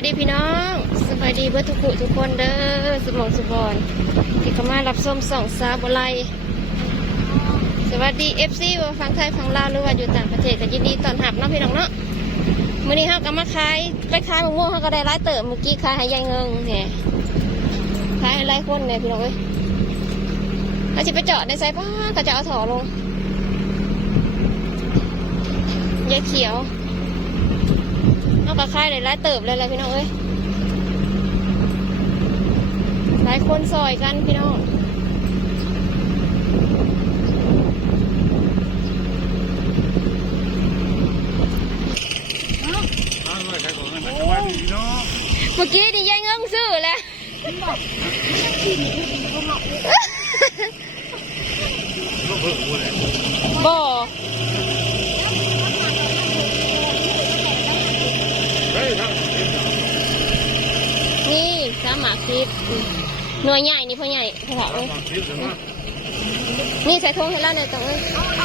วัสดีพี่น้องสบายดีเพื่อทุกผู้ทุกคนเด้อสมองสุบอนที่เข้ามารับส้มสองสาบไลสวัสดีเอฟซีว่าฟังไทยฟังลาวหรือว่าอยู่ต่างประเทศก็ยินดีต้อนรับเนาะพี่น้องเนาะมื้อนี้เฮาก็มาขายไปขายมะม่วงเฮาก็ได้หลายเติมเมื่อกี้ขายให้ยายเงิงเนี่ยขายให้หลายคนเนี่ยพี่น้องเอ้ยเขาจะไปเจอดในไซป้าก็จะเอาถอลงยายเขียว กระค่ายเลยไล่เติบเลยแหละพี่น้องเอ้ยหลายคนซอยกันพี่น้องเมื่อกี้นี่ยายเงิงซื้อแหล้วบ่ เฮ้ยทั้งเห็น นี่สามหมากคิดหน่วยใหญ่นี่พ่อใหญ่พ่อเฒ่าเอาเอ้ยความคิดเลยนี่ใส่ทงให้แล้วเนี่ยต้องเอ้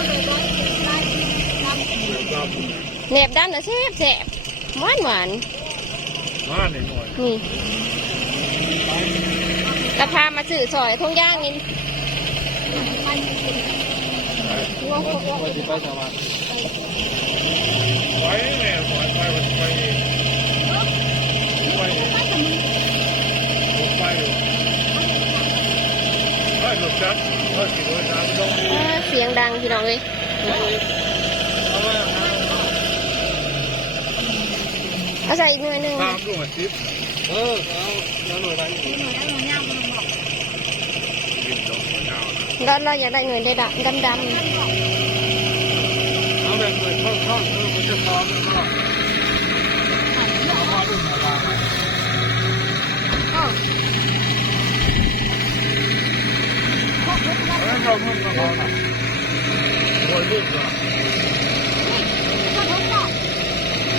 เรื่องราวแหนบด้านน่ะแซ่บแซ่บหวานหวานนี่กระพามาซื้อซอยทงย่างนี่ไปแม่ไปไปไปไปไปรถจักร เสียงดังพี่น้องเอ้ยเอาไว้เอาใส่อีกหน่วยหนึงตามดูมาสิเออเอาแล้วหน่อยไปบินตรงหัวหน้าเราเราอยากได้หน่วยได้ดำดำดำเอาแบบเลยเข้าเข้าเออมันจะพร้อมแล้วก็เอามาดูมาบ้าง แล้วเราเพิ่มมาบ้างนะโอ้ยลูกเหรอ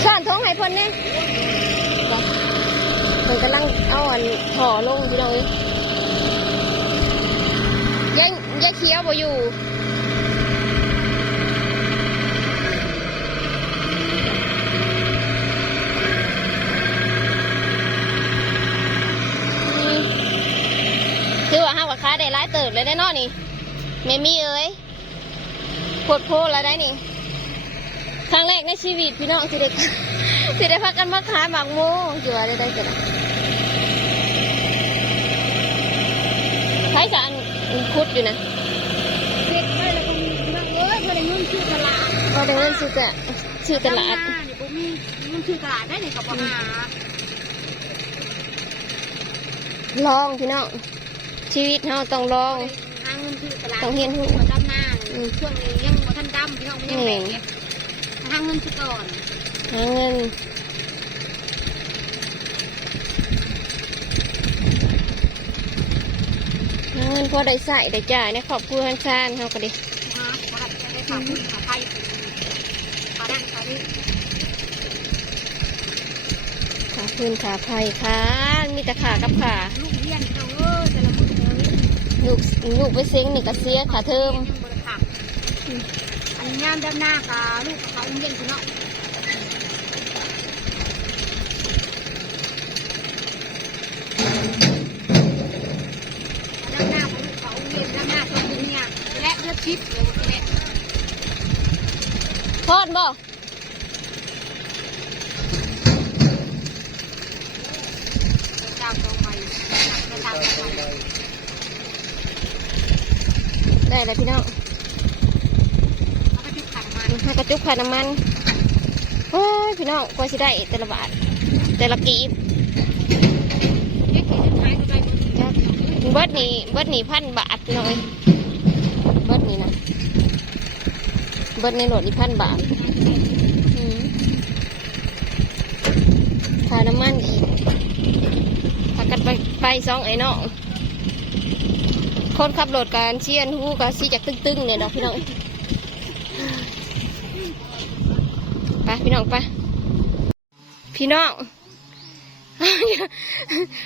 ซ่อนทงให้เพิ่นเนี่ยเพิ่นกำลังเอาอันห่อลงพี่น้องเอ้ยยังยายเคี้ยวบ่อยู่อืมคือว่าห้าวกับค้าย ได้ร้ายเติบเลยได้เนอนี่เมมี่เอ้ยโพดโพดแล้วได้นี่ครั้งแรกในชีวิตพี่น้องสิได้สิได้พักกันมาขายหมากโมสิว่าได้ได้กันใช้สารคุดอยู่นะเด็กไม่แล้วก็มีบางเอ้ยพอได้เงินชื่อตลาดก็ได้เงินซื้อจะชื่อตลาดเดี๋ยวผมมีเงินชื่อตลาดได้เนี่ยกับปัญหาลองพี่น้อง ชีวิตเราต้องลอง หาเงินชื่อตลาดต้องเรียนรู้มาดำหน้าช่วงนี้ยังมาท่านดำพี่น้องยังแบกหาเงินชื่อก่อนหาเงินหาเงินพอได้ใส่ได้จ่ายในครอบครัวทันซานเขาก็ดีหาพอได้ได้ขาดขาไทยขาดันขาที่ขาพื้นขาไผ่ขามีแต่ขากับขา ลู ลูกลูกไปเซ็งนี่ก็เสียขาเทิมยังบริขาดอันหน้ากับลูกเขาเลี้ยงพี่น้องดำหน้าของลูกเขาเลี้ยงดำหน้าตัวนี้เนี่ยและเลือดชิปเลยและทอดบ่เจ้าตัวใหม่กระทำตัวใหม่ ได้เลยพี่น้องแล้วก็จุดขันมันให้กระจุกผ่านน้ำมันโอ้ยพี่น้องกว่าสิได้แต่ละบาทแต่ละกีบเล็กๆหายไปหมดจ้ะเบิดนี่เบิดนี่พันบาทพี่น้องเอ้ยเบิดนี่นะเบิดในโหลดนี่พันบาทอืมค่าน้ำมันอีกพากันไปไปสองไอ้น้อง คนขับรถการเชียนหูกับซีจากตึ้งๆเนี่ยเนาะพี่น้องไปพี่น้องไปพี่น้อง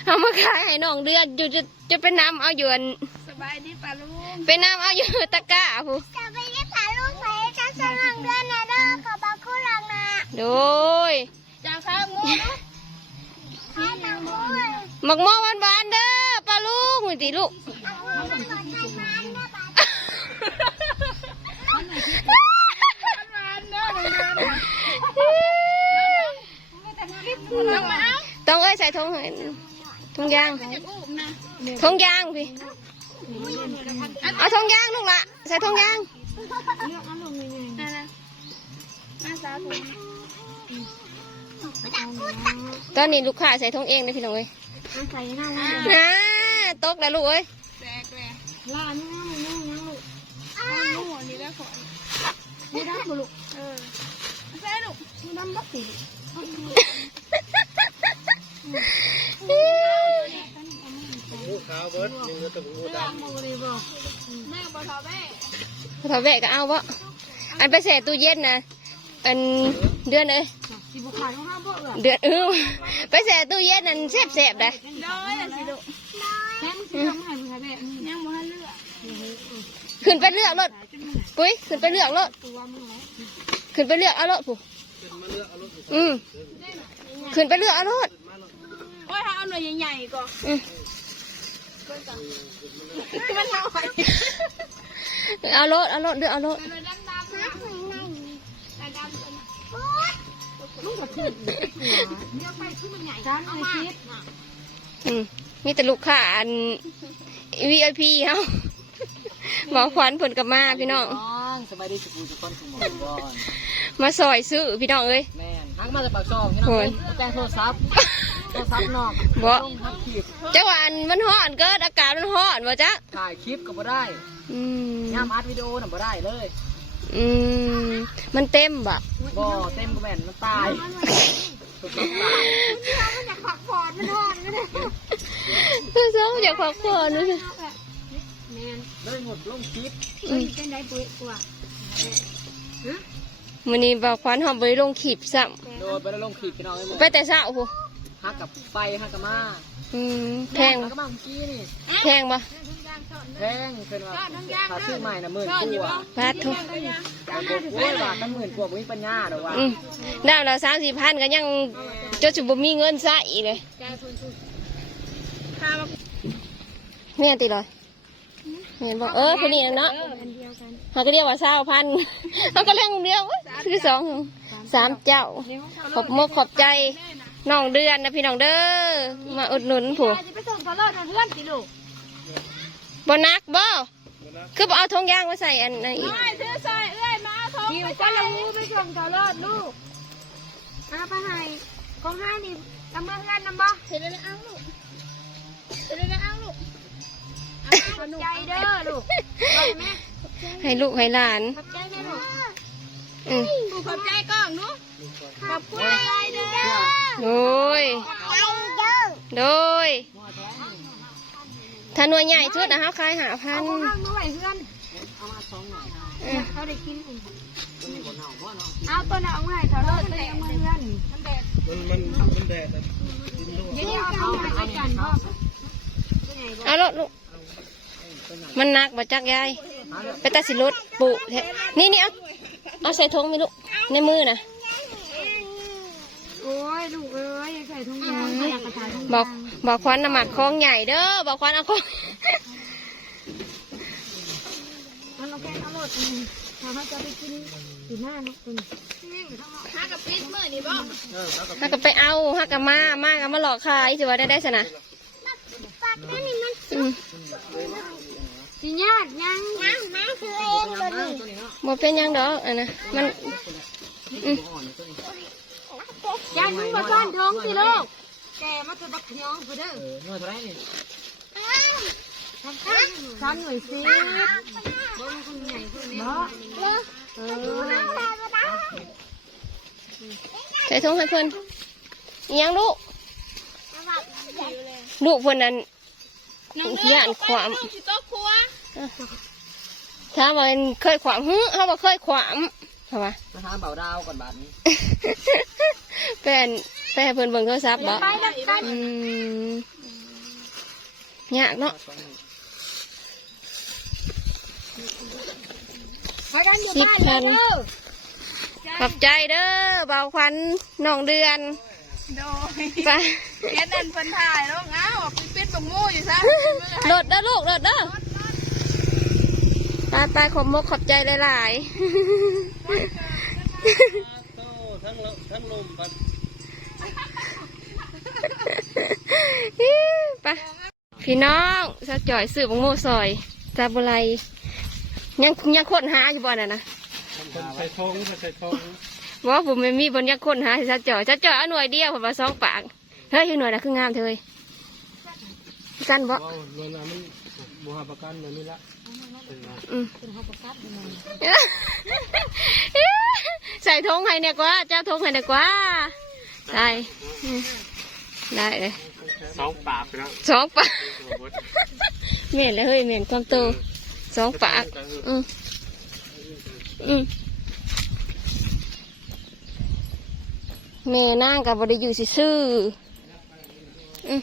เอามาขายให้น้องเดือนอยู่จะจะเป็นน้ำเอาอยู่อันสบายดีป่ะลุงเป็นน้ำเอาอยู่ตะกร้าผู้สบายดีป่ะลุงไปจะสมัครเดือนนะเด้อขอบคุณลังนะโดยจ้าข้าวงูหมักหม้อหวานๆเด้อปลาลูกมือตีลูก ต้องเอ้ยใส่ทงให้ทงยางทงยางพี่เอาทงยางลูกละใส่ทงยางตอนนี้ลูกค้าใส่ทงเองเลยพี่น้องเอ้ยน้าตกแล้วลูกเอ้ยร้านนี่นี่นี่ลูกอ้าวนี่ได้ขอนี่ได้ลูกเออใส่ลูกนี่ดำบักสิ งูขาวเบิร์ดยังเหลือแต่งูดำแม่บอกเขาแม่พอแวะก็เอาวะอันไปแช่ตู้เย็นนะอันเดือนเอ้ยสิบุขาดของห้าบ่เออเดือนเออไปแช่ตู้เย็นนั่นแซ่บๆได้น้อยอะสิลูกแม่สิทำให้มึงแม่ยังบ่ทันเลือกขึ้นไปเลือกรถปุ้ยขึ้นไปเลือกรถตัวมึงไหมขึ้นไปเลือกเอารถผู้อืมขึ้นไปเลือกเอารถโอ้ยถ้าเอาหน่วยใหญ่ๆก่อนอืม มันน้อยเอารถเอารถเลือกเอารถหน่วยดำๆนะหน่วยดำๆลูกกระถิ่นเดี๋ยวไปขึ้นมันใหญ่จ้าหน่วยคิดอืมมีแต่ลูกค้าอัน VIP เฮาหมอขวัญผลกับมาพี่น้องน้องสบายดีสุขุสุขคนสมองก่อนมาซอยซื้อพี่น้องเอ้ยแม่นฮักมาจากปากช่องพี่น้องโอ้ยแต่งโทรศัพท์ โทรศัพท์นอกบ่ลงทักคลิปจังหวะอันมันฮ้อนเกิดอากาศมันฮ้อนบ่จ๊ะถ่ายคลิปก็บ่ได้อืมย่ามอัดวิดีโอน่ะบ่ได้เลยอืมมันเต็มบ่บ่เต็มก็แม่นมันตายโทรศัพท์ตายมันจะขักฟอนมันทอนไม่ได้คือซ้อมอยากพักผ่อนนี่แมนเลยหมดลงคลิปอืมเป็นได้ปุ๋ยกว่ามื้อนี้บ่าวขวัญเฮาบ่ได้ลงคลิปซ้ำโดยไปได้ลงคลิปพี่น้องเลยหมดไปแต่เช้าโอ้โห ฮักกับไฟฮักกับมาอืมแพงฮักกับมาเมื่อกี้นี่แพงบ่แพงเพิ่นว่าถ้าซื้อใหม่น่ะหมื่นกว่าบาททุกแต่บอกโอ้ยว่าตั้งหมื่นกว่าบ่มีปัญญาดอกว่าอืมดาวละสามสี่พันก็ยังจนสิบ่มีเงินใช้เลยแม่นติเลยเห็นบอกเออคนนี้น่ะเนาะเขาก็เรียกว่าสาวพันเขาก็เรียกเดียวเว้ยคือสองสามเจ้าขอบมกขอบใจ น้องเดือนนะพี่น้องเด้อมาอุดหนุนผู้จะไปส่งตลอดเพื่อนสิลูกบ่นักบ่คือบ่เอาทงยางมาใส่อันนั้นอีกไม่ซื้อซอยเอ้ยมาเอาทงอยู่กันละวูไปส่งตลอดลูกเอาไปให้ของห้านี่ทำเมื่อห้าน้ำบ่เห็นเลยเอาลูกเห็นเลยเอาลูกขอบใจเด้อลูกขอบแม่ให้ลูกให้หลานขอบใจแม่ลูกอืมขอบใจกล้องหนู ขอบคุณอะไรเด้อโดยโดยถ้าหน่วยใหญ่ชุดนะเขาขายหาพันเอาข้างด้วยเพื่อนเอามาสองหน่อยนะอืมเขาได้กินอีกตัวนี้บ่เน่าบ่เนาะเอาตัวน่ะเอาไว้เถอะรถตัวเอามาเพื่อนมันแดดมันมันมันแดดนะดินรั่วเดี๋ยวนี้เอาไปให้กันพ่อเอารถลูกมันหนักบ่จักยายไปตัดสิรถปุแท้นี่นี่เอาเอาใส่ทงไหมลูกในมือนะ โอ้ยลูกเอ้ยใส่ถุงยางไม่อยากกระถางถุง บอกบอกควันน้ำหมักคลองใหญ่เด้อบอกควันเอาคลองมันเอาแค่เอารถถ้าเขาจะไปกินสีหน้าเนาะคุณถ้ากับปิดเมื่อนี่บ่เออแล้วก็ฮักก็ไปเอาฮักก็มามาก็มาหลอกขายสิว่าได้ได้สนะอืมสีญาติยังยังมาคือเองเลยนี่ตัวนี้เนาะบ่เป็นหยังดอกอันนะมันอืมอ่อนตัวนี้ญาติมึงมาบ้านท้องสิลูก แกมาจะบักยองกูเด้อเออหน่วยเท่าไหรนี่สามหน่วยสิบ่มันคนใหญ่คนนี้เนาะเออใส่ทงให้เพิ่นอิหยังลูกลูกเพิ่นนั้นย่านขวามถ้ามว่ามันเคยขวามฮึเขาบอกเคยขวามเหรอวะ มาหาเบาดาวก่อนบาทนี้ เป็น แป้เพิ่นเบิ่งโทรศัพท์บ่ไปดับกันอืมยากเนาะไปกันอยู่บ้านเด้อขอบใจเด้อเบาควันน้องเดือนโดยไปเฮ็ดนั่นเพิ่นถ่ายลงเอ้าไปปิดบังมูอยู่ซะโดดเด้อลูกโดดเด้อตายตายขอบมกขอบใจหลายโตทั้งลมทั้งลมปัดๆ ไปพี่น้องสะจ่อยสื่อบังโมซอยซาบุไรยังยังค้นหาอยู่บ่น่ะนะคนใส่ทองใส่ทองว่าผมไม่มีบนยังค้นหาซะจ่อยซะจ่อยเอาหน่วยเดียวผมมาสองปากเฮ้ยอยู่หน่วยนะคืองามเธอเว้ยกันบ่ว้าวโดนน้ำมันบัวประกันแบบนี้ละอืมใส่ทงให้เนี่ยกว่าเจ้าทงให้เนี่ยกว่าได้อืม ได้เลยสองปากไปแล้วสองปากเมียนเลยเฮ้ยเมียนความโตสองปากอืมอืมแม่นั่งกับบไดิอยู่ซื่อๆอืม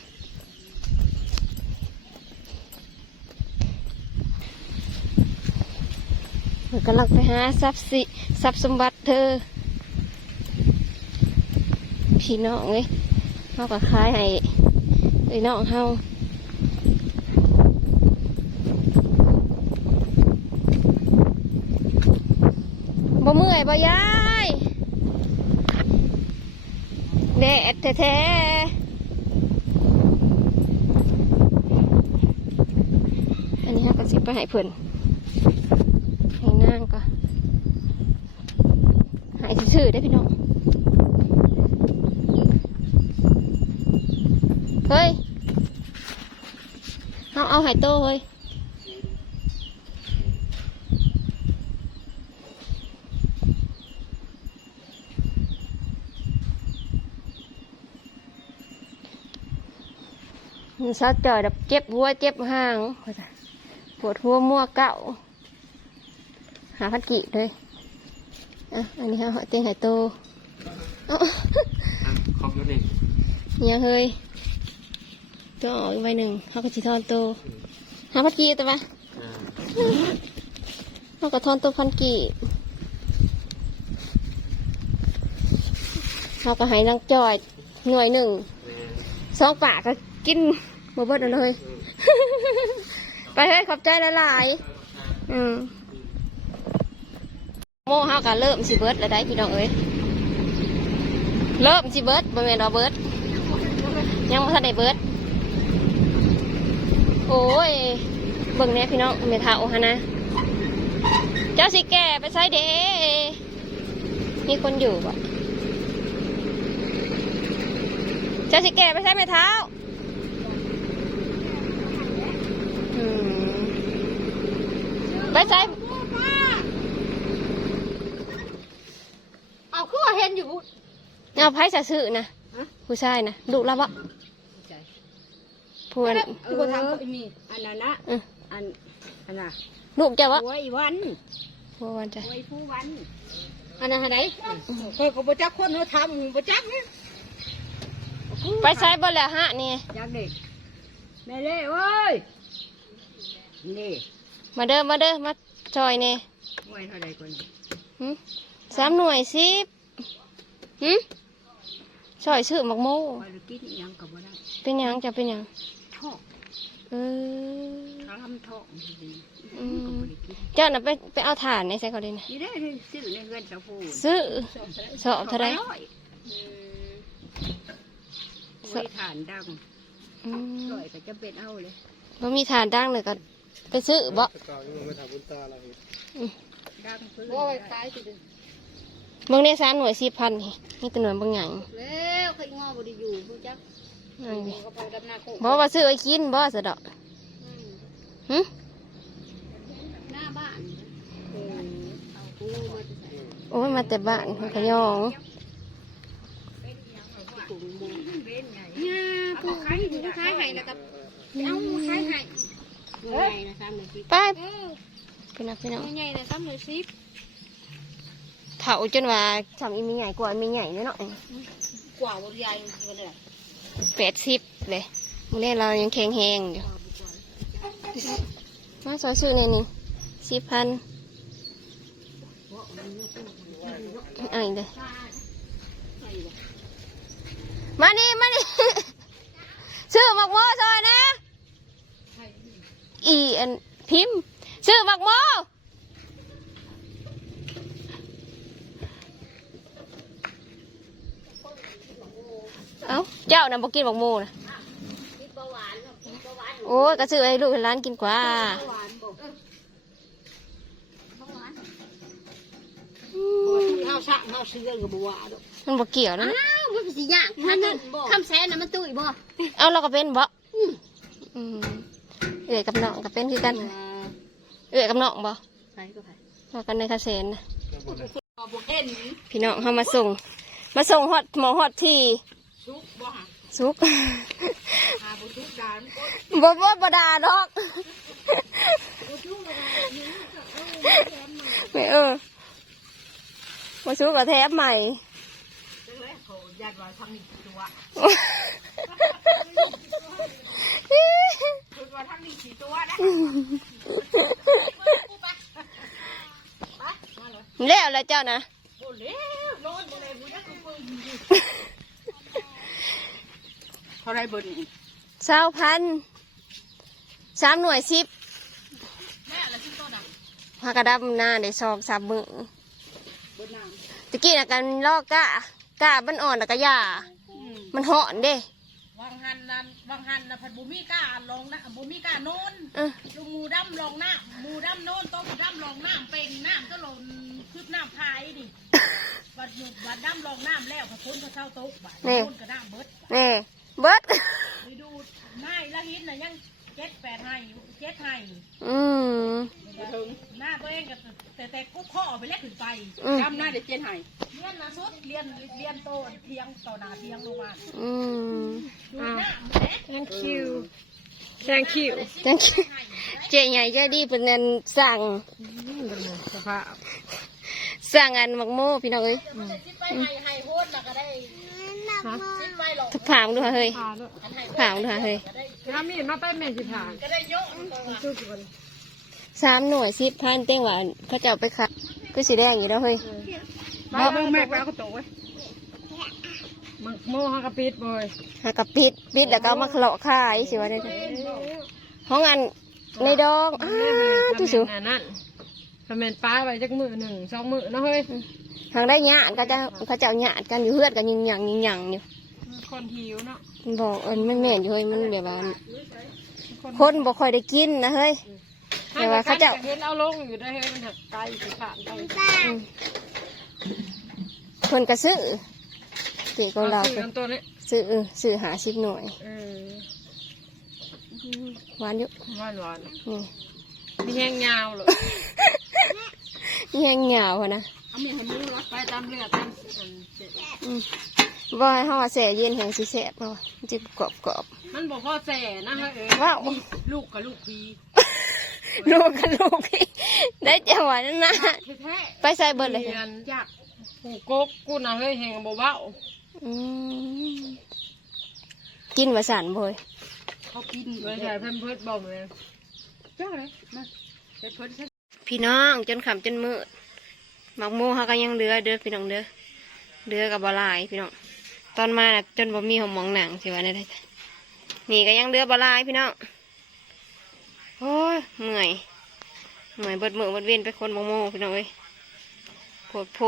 มันกำลังไปหาทรัพย์สิทรัพย์สมบัติเธอพี่น้องเอ้ย เขาก็ขายให้ไอ้น้องเฮาบ่เมื่อยบ่ยายแดดแท้ๆอันนี้ฮะก็สิไปให้เพิ่นให้นางก็หายซื่อๆได้พี่น้อง เฮ้ยเอาเอาหายโตเฮ้ย มันซาจ่อยแบบ เจ็บหัวเจ็บห่างปวดหัวมั่วเก่า หาพัดกิเลยอะอันนี้ฮะหอยเต็งหายโตเอ้าขอบคุณนี่ยังเฮ้ย ตัวออกอีกใบหนึ่งเขาก็จะทอนโตหาพัดกีตัวปะเขาก็ทอนโตพันกีเขาก็ให้นางจอยหน่วยหนึ่งสองปากก็กินมาเบิดเอาเลย ไปเฮ้ยขอบใจหลายๆอืมโม่เขาก็เริ่มสิเบิดแล้วได้พี่น้องเอ้ยเริ่มสิเบิดบริเวณเราเบิดยังไม่ทันได้เบิด โอ้ย เบิ่งแหน่พี่น้องเมทาโอฮะนะ เจ้าสิแก่ไปใช้เด้มีคนอยู่ปะเจ้าสิแก่ไปใช้เมท้าอืมไปใช้เอาคือว่าเห็นอยู่เอาไพ่จะซื้อนะผู้ชายนะดุแล้วปะพูนกูก็ทำก็มีอันนั้นนะอืมอันอันน่ะลูกเจ้าวะโอ้ยวันพูวันจ้ะโอ้ยผู้วันอันนั้นไหนเพิ่นก็บ่จักคนเขาทำบ่จักนะไปใช้บ่แล้วฮะนี่จักเด็กแม่เล่เว้ยนี่มาเด้อมาเด้อมาจอยเนี่ยหน่วยเท่าใดก่อนนี่หึสามหน่วยสิบหึซอยซื้อหมักโมว่าจะกินอิหยังก็บ่ได้เป็นหยังจะเป็นหยัง ทอกเออทำทอกดีอืก็มบ่ได้กินเจ้าน่ะไปไปเอาถ่านในใส่เขาเลยนะนี่ได้ที่ซื้อในเงินเจ้าผู้ซื้อสอบเท่าไรร้อยโอ้ยฐานดังอืมร้อยก็จะเป็นเอาเลยบ่มีถ่านดังเลยก็ไปซื้อบ่ เก่ายังไม่ทำบุญตาอะไรดังพื้นโอ้ยตายสิเบิ่งได้สามหน่วยสิบพันนี่นี่ตัวหน่วยบางอย่างแล้วเคยงอบ่ได้อยู่ผู้จัก นั่นดิก็ไปดำนาโคบ่ว่าซื้อไว้กินบ่สะดอกหึหน้าบ้านเออเอาปูมาใส่โอ้ยมาแต่บ้านมันขยองถุงมือเป็นไงเนี่ยผู้ขายผู้ขายให้แล้วก็เอาผู้ขายให้ใหญ่นะซ้ำเลยสิไปพี่น้องพี่น้องใหญ่นะซ้ำเลยสิเผาจนว่าทำอีมีใหญ่กว่ามีใหญ่นิดหน่อยกว่าบ่ใหญ่เงินเลย แปดสิบเลยมื้อนี้เรายังแข็งแหงอยู่มาซอยซื้อหน่นึงสิบพันอ่าอีกเลยมานี่มานี่ชื่อหมักโมซอยนะ อีอันพิมพ์ชื่อหมักโม เอ้าเจ้าน่ะบอกกินหมักโมนะโอ้ยก็ซื้อให้ลูกให้หล้านกินกว่าเฮาชักเฮาเชื่อกับบัวดอกมันบอกเกี่ยวนะอ้าวมันสิยากมันคำแสนน่ะมันตุ้ยบ่เอาเราก็เป็นบ่อืมเอื้อยกับน้องก็เป็นคือกันเอื้อยกับน้องบ่ไปก็ไปมากันในคาเซนนะบ่เห็นพี่น้องเขามาส่ง มาส่งฮอตหมอฮอตที่ซุกบ่หา ซุก หาบ่ซุกดาน บ่บ่บ่ด่าดอกไม่เออมาซุกกระแทบใหม่ จังเลยเขาญาติว่าทางนี้ตัว คือว่าทางนี้สิตัวนะ แล้วแล้วเจ้านะ ท่าไรเบิ่นเศร้าพันสามหน่วยสิบแม่ละสิตัวดังพากระดับหน้าได้ซอกสับมือเบิ่นน้ตะกี้น่ะกันลอกกะกะมันอ่อนแล้วก็ยาำมันเหอนเด้วังหันนั้นวังหันนะพัดบุมีกล้าลงนะบุมีกล้าโน่นเออลูกหมูดำลงน้ำหมูดำโน่นต้มหมูดำลงน้ำเป็นน้ำก็ลงคืบน้ำพายดิบัดหยุดบัดดำลงน้ำแล้วพอพ้นก็เช่าโต๊ะบัดพ้นก็น้ำเบิด นี่ เบิด ไปดูนายละหินน่ะยังเจ็ดแปดให้เจ็ดให้อืม หน้าตัวเองก็แต่แต่กุ๊กข้อไปเล็กขึ้นไปอืมดำหน้าเด็กเจ็ดให้เรียนนะสุดเรียนเรียนโตเทียงต่อหน้าเทียงลงมาอืมดูหน้าแม่ thank you thank you thank you เจ๊ใหญ่ใจดีเป็นนันสั่งสภาพสั่งอันหมักโม่พี่น้องเอ้ยสิไปให้ให้โหดแล้วก็ได้ สิไปหลอกถามดูหาเฮ้ยพาด้วยถามดูหาเฮ้ยถ้ามีมาไปแม่สิผ่านก็ได้โยกตัวสู้กันสามหน่วยสิบพันเต้งหวานเขาจะเอาไปขายก็สีแดงอยู่แล้วเฮ้ยไปเบิ่งแม่ไปเอากระโตไว้มักโม่ฮักกะปิดบ่อยหากระปิดปิดแล้วก็เอามาเคลาะขายสิว่าได้ห้องอันในดองอ้าตุสุอันนั้นถ้าแม่นป้าไปจักมือหนึ่งสองมือเนาะเฮ้ย ทางได้หยาดก็จะเขาจะเอาหยาดกันอยู่เฮือดกันยิงหยังยิงหยังอยู่คนหิวเนาะมันบอกเออมันแม่นอยู่เฮ้ยมันแบบว่าคนบ่ค่อยได้กินนะเฮ้ยแต่ว่าเขาจะเห็นเอาลงอยู่ได้เฮ้ยมันหักไกลสิผ่านไปอืมคนก็ซื้อเจ๊ก็เราซื้อน้ำตัวนี้ซื้อเออซื้อหาสิบหน่วยเออหวานอยู่หวานหวานนี่มีแห้งยาวเลยแยังเหงาอะนะ เอามีให้มือรักไปตามเรือตามอันเจ็ดอืมบ่ให้เฮาว่าแส่เย็นแห่งสิแซ่บเนาะมันจะกรอบกรอบมันบอกพ่อแส่นะเฮ้ยเอ้ยว้าวลูกกับลูกพีๆลูกกับลูกพี่ได้จังหวะนั้นนะแท้ไปใส่ๆเบิดเลยรีนยากผูกกกกูน่ะเฮ้ยแหงบ่เว้าอืมกินว่าสันบ่เฮ้ยเขากินเลยใส่เพิ่นเพิ่นบอกเลยเจ้าเลยมาใส่เพิ่นใส่พี่น้องจนขำจนมืดห มักโมเฮาก็ยังเหลือเด้อพี่น้องเด้อเหลือกับบลายพี่น้องตอนมาน่ะจนบ่มีหอมหมองหนังสิว่าได้นี่ก็ยังเหลือบลายพี่น้องโอ้ยเมื่อยเมื่อยเบิดมือเบิดเว้นไปคนมักโมพี่น้องเอ้ยโผดโพ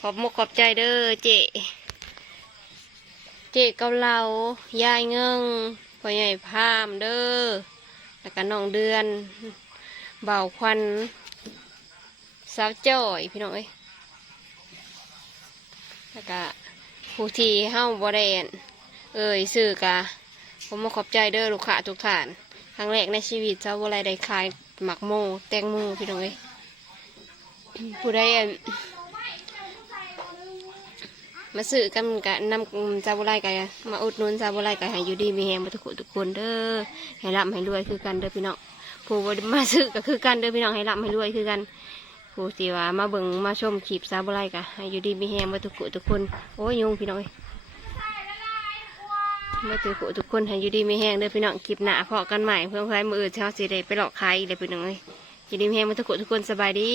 ขอบมกขอบใจเด้อเจเจเกาเหลายายเงิงพ่อใหญ่พามเด้อแล้วก็น้องเดือนเบาควัน สาวจ้อยพี่น้องเอ้ยแล้วก็ผู้ที่เฮ้าบริเอนเอ่ยสื่อกะผมมาขอบใจเด้อลูกค้าทุกท่านครั้งแรกในชีวิตชาบัวไรได้ขายหมักโมแตงโมพี่น้องเอ้ยผู้ใดอั่นมาซื้อกันกะนำชาบัวไรกันมาอุดหนุนชาบัวไรกันให้อยู่ดีมีแหงมาทุกคนทุกคนเด้อให้ร่ำให้รวยคือกันเด้อพี่น้องผู้มาซื้อก็คือกันเด้อพี่น้องให้ร่ำให้รวยคือกัน ผู้ที่ว่ามาเบิงมาชมคลิปชาบุไรกันอยู่ดีมีแหงมาทุกคนทุกคน โอ้ยยุงพี่น้อยมาถือผู้ทุกคนให้อยู่ดีไม่แห้งเด้อพี่น้องคลิปหนาพอกันใหม่เพื่อนใครมืออื่นเช้าสีเดยไปหลอกใครอีกเลยพี่น้องเอ้ยอยู่ดีไม่แห้งมาทุกคนทุกคนสบายดี